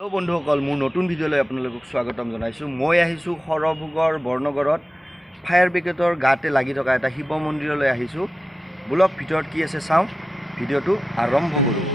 Hello' বন্ধুসকল, মোৰ নতুন ভিডিঅ'লৈ আপোনালোকক স্বাগতম জনাইছোঁ। মই আহিছোঁ সৰভোগৰ বৰনগৰত ফায়াৰ ব্ৰিগেডৰ গাতে লাগি থকা এটা শিৱ মন্দিৰলৈ আহিছোঁ। বোলক ভিতৰত কি আছে চাওঁ, ভিডিঅ'টো আৰম্ভ কৰোঁ।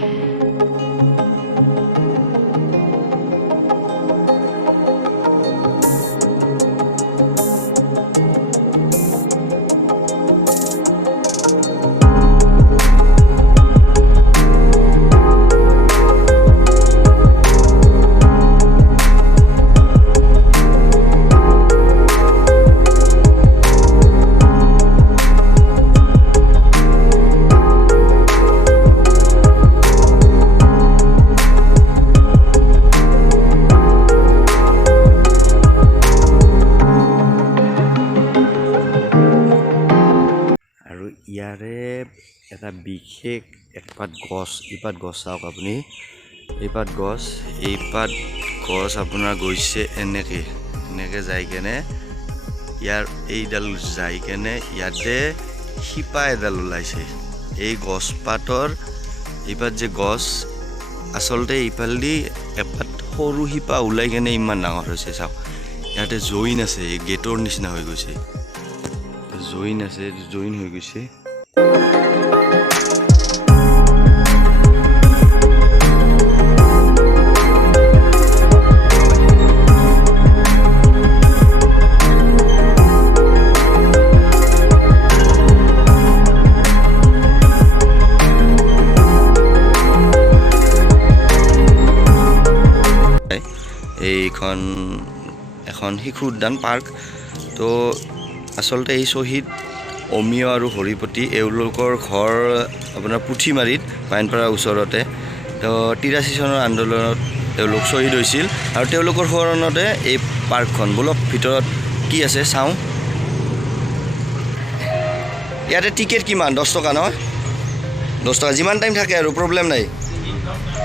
ইয়াৰে এটা বিশেষ এপাত গছ, ইপাত গছ চাওক আপুনি, এইপাত গছ আপোনাৰ গৈছে এনেকৈ যাই কেনে ইয়াৰ এইডাল যাই কেনে ইয়াতে শিপা এডাল ওলাইছে। এই গছপাতৰ এইপাত যে গছ আচলতে এইফালেদি এপাত সৰু শিপা ওলাই কেনে ইমান ডাঙৰ হৈছে। চাওক ইয়াতে জইন আছে, গেটৰ নিচিনা হৈ গৈছে, জইন হৈ গৈছে। এইখন এখন শিশু উদ্যান পাৰ্ক। তো আচলতে এই শ্বহীদ অমীয় আৰু হৰিপতি এওঁলোকৰ ঘৰ আপোনাৰ পুথিমাৰীত পাইনপাৰাৰ ওচৰতে। তো 83 চনৰ আন্দোলনত তেওঁলোক শ্বহীদ হৈছিল আৰু তেওঁলোকৰ সোঁৱৰণতে এই পাৰ্কখন। বোলক ভিতৰত কি আছে চাওঁ। ইয়াতে টিকেট কিমান? 10 টকা নহয়? 10 টকা, যিমান টাইম থাকে আৰু প্ৰব্লেম নাই।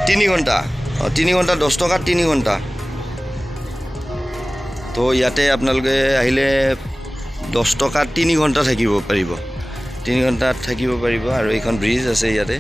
3 ঘণ্টা, 3 ঘণ্টা 10 টকা, 3 ঘণ্টা। তো ইয়াতে আপোনালোকে আহিলে 10 টকাত 3 ঘণ্টা থাকিব পাৰিব, 3 ঘণ্টাত থাকিব পাৰিব। আৰু এইখন ব্ৰিজ আছে ইয়াতে।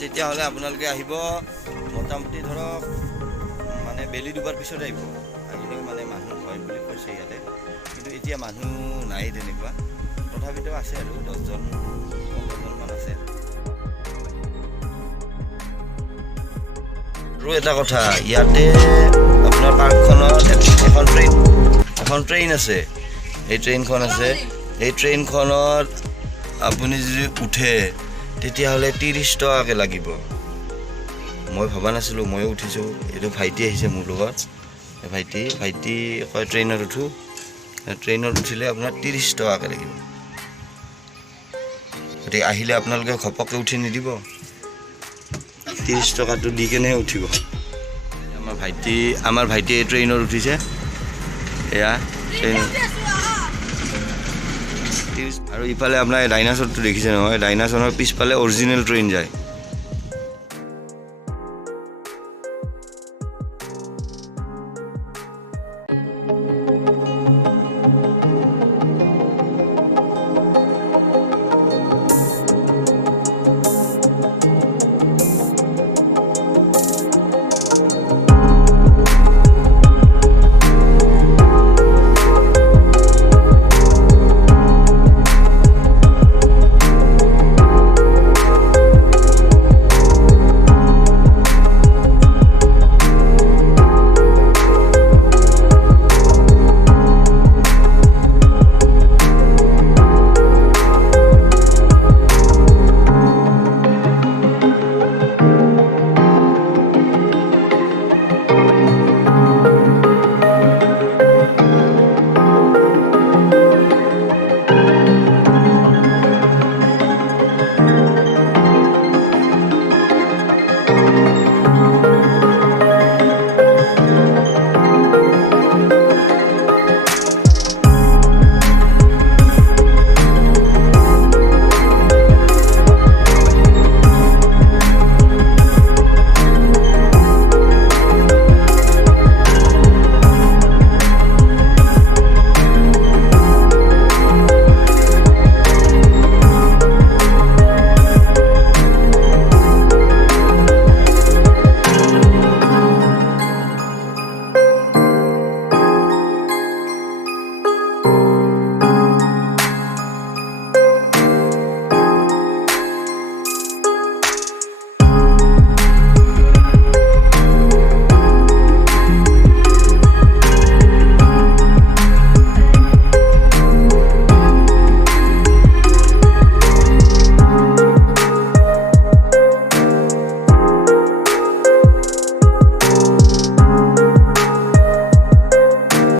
তেতিয়াহ'লে আপোনালোকে আহিব মোটামুটি ধৰক মানে বেলি দুবাৰ পিছত আহিব। আহিলেও মানে মানুহ হয় বুলি কৈছে ইয়াতে, কিন্তু এতিয়া মানুহ নাই তেনেকুৱা তথাপিতো আছে আৰু 10জন 15জনমান আছে আৰু এটা কথা ইয়াতে আপোনাৰ পাৰ্কখনত এখন ট্ৰেইন আছে এই ট্ৰেইনখন আছে এই ট্ৰেইনখনত আপুনি যদি উঠে তেতিয়াহ'লে 30 টকাকৈ লাগিব মই ভবা নাছিলোঁ ময়ো উঠিছোঁ এইটো ভাইটি আহিছে মোৰ লগত ভাইটি কয় ট্ৰেইনত উঠো ট্ৰেইনত উঠিলে আপোনাৰ 30 টকাকৈ লাগিব গতিকে আহিলে আপোনালোকে ঘপককৈ উঠি নিদিব 30 টকাটো দি কেনেহে উঠিব আমাৰ ভাইটিয়ে ট্ৰেইনত উঠিছে এয়া ট্ৰেইন আৰু ইফালে আপোনাৰ ডাইনাছৰটো দেখিছে নহয় ডাইনাছৰৰ পিছফালে অৰিজিনেল ট্ৰেইন যায়